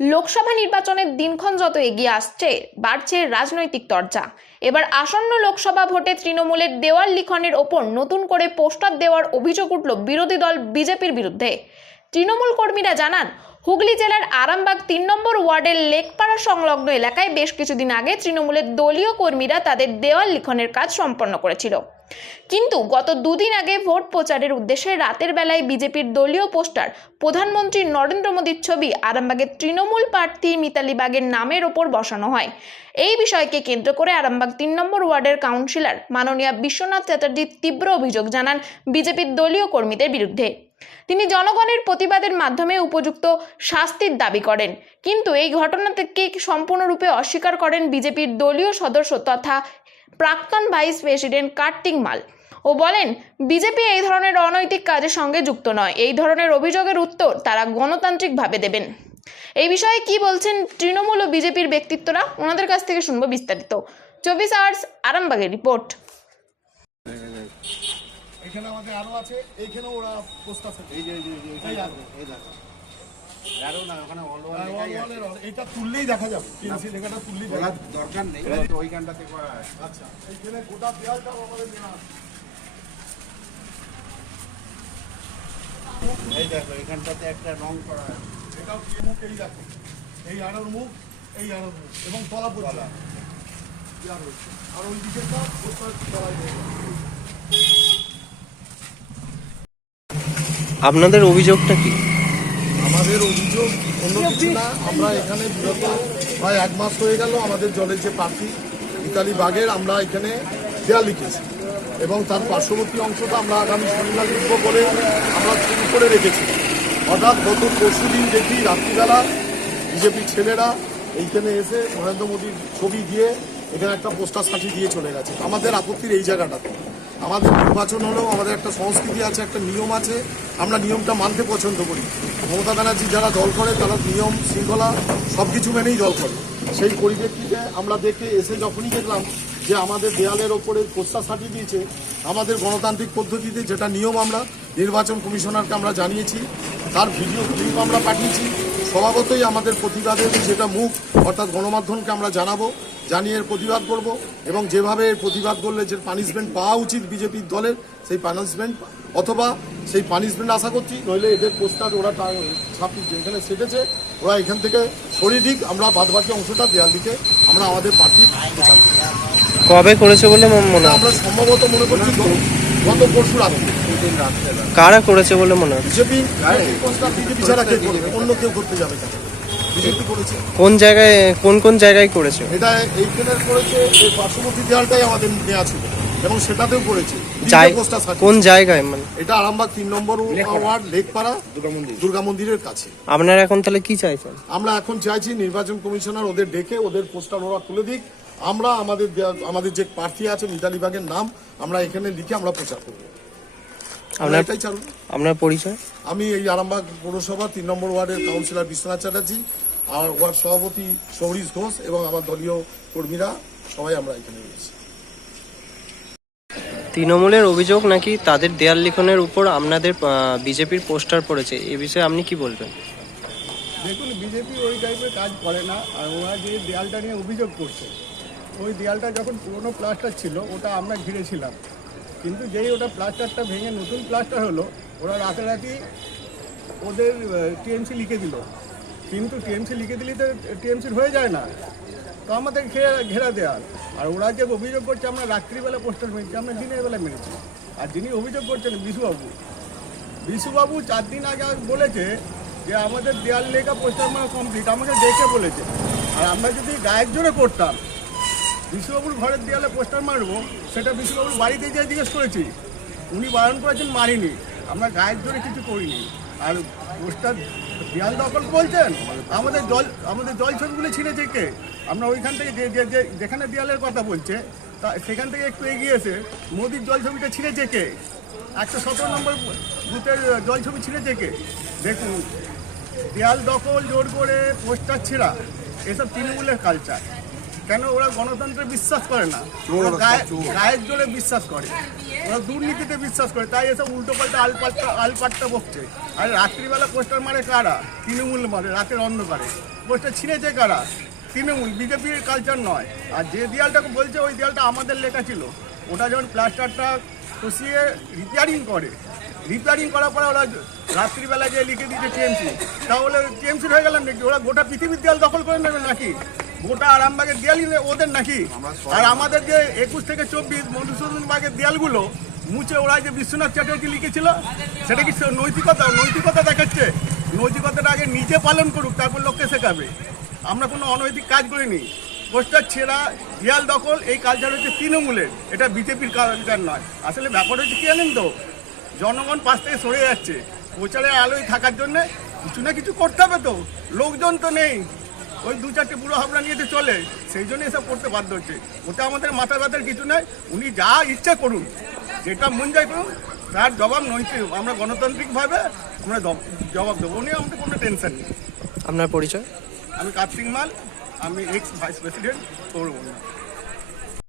লোকসভা নির্বাচনের দিনক্ষণ যত এগিয়ে আসছে, বাড়ছে রাজনৈতিক চর্চা এবার আসন্ন লোকসভা ভোটে তৃণমূলের দেওয়াল লিখনের ওপর নতুন করে পোস্টার দেওয়ার অভিযোগ উঠল বিরোধী দল বিজেপির বিরুদ্ধে। তৃণমূল কর্মীরা জানান, হুগলি জেলার আরামবাগ তিন নম্বর ওয়ার্ডের লেকপাড়া সংলগ্ন এলাকায় বেশ কিছুদিন আগে তৃণমূলের দলীয় কর্মীরা তাদের দেওয়াল লিখনের কাজ সম্পন্ন করেছিল। কিন্তু গত দুদিন আগে ভোট প্রচারের উদ্দেশ্যে রাতের বেলায় বিজেপির দলীয় পোস্টার প্রধানমন্ত্রী নরেন্দ্র মোদীর ছবি আরামবাগের তৃণমূল প্রার্থী মিতালি বাগের নামের ওপর বসানো হয়। এই বিষয়কে কেন্দ্র করে আরামবাগ তিন নম্বর ওয়ার্ডের কাউন্সিলর মাননীয় বিশ্বনাথ চ্যাটার্জির তীব্র অভিযোগ জানান বিজেপির দলীয় কর্মীদের বিরুদ্ধে। তিনি জনগণের প্রতিবাদের মাধ্যমে উপযুক্ত শাস্তির দাবি করেন, কিন্তু এই ঘটনা থেকে সম্পূর্ণরূপে অস্বীকার করেন বিজেপির দলীয় সদস্য তথা প্রাক্তন ভাইস প্রেসিডেন্ট কার্তিক মাল। ও বলেন বিজেপি এই ধরনের অনৈতিক কাজের সঙ্গে যুক্ত নয়। এই ধরনের অভিযোগের উত্তর তারা গণতান্ত্রিকভাবে দেবেন। এই বিষয়ে কি বলছেন তৃণমূল ও বিজেপির ব্যক্তিত্বরা? ওনাদের কাছ থেকে শুনব বিস্তারিত। চব্বিশ আওয়ার্স আরামবাগের রিপোর্ট। এখানে আমাদের আরও আছে এইখানেও ওরা পোস্টার থাকে এই যে এই যে এই এটা তুললেই দেখা যাবে টিএনসি লেখাটা তুললেই দেখা বলার যাবে। দরকার নেই ওইখানটাতে করা আচ্ছা এইখানে গোটা দেয়ালটাও আমাদের নেওয়া এই দেখো এইখানটাতে একটা রং করা এটাও মুখ এই দেখো। এই আড়ার মুখ এই আড়ার মুখ এবং তলা আর ওই। আপনাদের অভিযোগটা কি? আমাদের অভিযোগ অন্য কিছু না। আমরা এখানে বিগত প্রায় এক মাস হয়ে গেল আমাদের জলের যে প্রার্থী ইতালি বাগের আমরা এখানে দেয়াল লিখেছি। এবং তার পার্শ্ববর্তী অংশটা আমরা আগামী শনিবার লিখব বলে আমরা শুরু করে রেখেছি। হঠাৎ গত পরশু দিন দেখি রাত্রিবেলা বিজেপির ছেলেরা এইখানে এসে নরেন্দ্র মোদীর ছবি দিয়ে এখানে একটা পোস্টার সাথী দিয়ে চলে গেছে। আমাদের আপত্তির এই জায়গাটাতে। আমাদের নির্বাচন হলেও আমাদের একটা সংস্কৃতি আছে একটা নিয়ম আছে। আমরা নিয়মটা মানতে পছন্দ করি। মমতা ব্যানার্জি যারা দল করে, তারা নিয়ম, শৃঙ্খলা সব কিছু মেনেই দল করে। সেই পরিপ্রেক্ষিতে আমরা দেখে এসে যখনই দেখলাম যে আমাদের দেয়ালের ওপরে পোস্টার সাটিয়ে দিয়েছে, আমাদের গণতান্ত্রিক পদ্ধতিতে যেটা নিয়ম আমরা, নির্বাচন কমিশনারকে আমরা জানিয়েছি, তার ভিডিও ক্লিপ আমরা পাঠিয়েছি, স্বভাবতই আমাদের প্রতিবাদের যেটা মুখ, অর্থাৎ গণমাধ্যমকে আমরা জানাব, জানিয়ে প্রতিবাদ করব এবং যেভাবে প্রতিবাদ করলে যে পানিশমেন্ট পাওয়া উচিত বিজেপির দলের, সেই পানিশমেন্ট অথবা সেই পানিশমেন্ট আশা করছি নইলে এদের পোস্টার ওরা ছাপি যেখানে সেটেছে ওরা এখান থেকে সরিয়ে দিক আমরা বাদবাকি অংশটা দেয়াল দিকে আমরা আমাদের পার্টি কবে করেছে বলে মনে হয় আমরা সম্ভবত মনে করছি গত পরশু রাতে। দুদিন রাত্রেবেলা কারা করেছে বলে মনে হয়? বিজেপি বিজেপি ছাড়া কে অন্য কেউ করতে যাবে কেন? জায়গায় কোন কোন জায়গায় করেছে? এটা এইখানের করেছে এই পার্শ্ববর্তী দেওয়ালটাই আমাদের নেওয়া ছিল। এবং সেটাতেও করেছে। কোন জায়গায় মানে? এটা আরামবাগ তিন নম্বর ওয়ার্ড লেকপাড়া দুর্গা মন্দির। দুর্গা মন্দিরের কাছে। আপনারা এখন তাহলে কি চাইছেন? আমরা এখন চাইছি নির্বাচন কমিশনার ওদের ডেকে ওদের পোস্টার ওরা তুলে দিক। আমরা আমাদের আমাদের যে প্রার্থী আছে মিতালি বাগের নাম আমরা এখানে লিখে আমরা প্রচার করব। আপনার এটাই চালু। আপনার পরিচয়? আমি এই আরামবাগ পৌরসভা তিন নম্বর ওয়ার্ডের কাউন্সিলর বিশ্বনাথ চ্যাটার্জি আর ওয়ার্ড সভাপতি সৌরিশ ঘোষ এবং আমার দলীয় কর্মীরা সবাই আমরা এখানে রয়েছি। তৃণমূলের অভিযোগ নাকি তাদের দেয়াল লিখনের উপর আপনাদের বিজেপির পোস্টার পড়েছে? এ বিষয়ে আপনি কি বলবেন? দেখুন, বিজেপি ওই টাইপের কাজ করে না, আর ওরা যে দেয়ালটা নিয়ে অভিযোগ করছে, ওই দেয়ালটা যখন পুরনো প্লাস্টার ছিল, ওটা আমরা ঘিরেছিলাম। কিন্তু যেই ওটা প্লাস্টারটা ভেঙে নতুন প্লাস্টার হলো, ওরা রাতারাতি ওদের টিএমসি লিখে দিল। কিন্তু টিএমসি লিখে দিলে তো টিএমসির হয়ে যায় না। তো আমাদের ঘেরা ঘেরা দেয়াল। আর ওরা যে অভিযোগ করছে, আমরা রাত্রিবেলা পোস্টার মেরেছি, আমরা দিনের বেলা মেরেছি। আর যিনি অভিযোগ করছেন, বিশুবাবু। বিশুবাবু চার দিন আগে বলেছে যে, আমাদের দেয়াল লেখা, পোস্টার মারা কমপ্লিট। আমাকে ডেকে বলেছে। আর আমরা যদি গায়ের জোরে করতাম, বিশুবাবুর ঘরের দেয়ালে পোস্টার মারবো, সেটা বিশুবাবুর বাড়িতে যেয়ে জিজ্ঞেস করেছি। উনি বারণ করেছেন, মারিনি। আমরা গায়ের জোরে কিছু করিনি। আর পোস্টার দেয়াল দখল বলছেন? আমাদের জল আমাদের জল ছবিগুলো ছিঁড়েছে কে? আমরা ওইখান থেকে যে, যে- যে- যেখানে দেয়ালের কথা বলছে, তা সেখান থেকে একটু এগিয়ে এসে মোদির জল ছবিটা ছিঁড়েছে কে? একশো সতেরো নম্বর বুথের জল ছবি ছিঁড়েছে কে? দেখুন, দেয়াল দখল, জোর করে, পোস্টার ছেঁড়া, এসব তৃণমূলের কালচার কেন ওরা গণতন্ত্রে বিশ্বাস করে না? ওরা গায়ের জোরে বিশ্বাস করে। ওরা দুর্নীতিতে বিশ্বাস করে। তাই এসব উল্টো পাল্টা আলপাল্টা আলপাট্টা বকছে। আর রাত্রিবেলা পোস্টার মারে কারা? তৃণমূল মারে রাতের অন্ধকারে। পোস্টার ছিঁড়েছে কারা? তৃণমূল বিজেপির কালচার নয়। আর যে দেয়ালটাকে বলছে ওই দেয়ালটা আমাদের লেখা ছিল। ওটা যখন প্লাস্টারটা কষিয়ে রিপেয়ারিং করে। রিপেয়ারিং করার পরে ওরা রাত্রিবেলা যে লিখে দিচ্ছে টিএমসি তাহলে টিএমসি হয়ে গেলাম নাকি? ওরা গোটা পৃথিবীর দেয়াল দখল করে নেবে নাকি? গোটা আরামবাগের দেয়ালই নে- ওদের নাকি? আর আমাদের যে একুশ থেকে চব্বিশ মধুসূদন বাগের দেয়ালগুলো মুছে ওরা যে বিশ্বনাথ চ্যাটার্জি লিখেছিল সেটা কি নৈতিকতা নৈতিকতা দেখাচ্ছে? নৈতিকতাটা আগে নিজে পালন করুক তারপর লোককে শেখাবে। আমরা কোনো অনৈতিক কাজ করিনি। পোস্টার ছেঁড়া দেয়াল দখল এই কালচার হচ্ছে তৃণমূলের। এটা বিজেপির কালচার নয়। আসলে ব্যাপার হচ্ছে কি জানেন তো? জনগণ পাশ থেকে সরে যাচ্ছে। প্রচারের আলোয় থাকার জন্যে কিছু না কিছু করতে হবে তো। লোকজন তো নেই। ওই দু চারটে বুড়ো হাবড়া নিয়ে চলে সেই জন্য এসব করতে বাধ্য হচ্ছে। ওটা আমাদের মাথা ব্যথার কিছু নয় উনি যা ইচ্ছা করুন। যেটা মন যায় করুন তার জবাব নৈতিক আমরা গণতান্ত্রিকভাবে আমরা জবাব দেবো। উনি আমাদের কোনো টেনশন নেই। আপনার পরিচয়? আমি কার্তিক মাল আমি এক্স ভাইস প্রেসিডেন্ট পৌরবন্ধা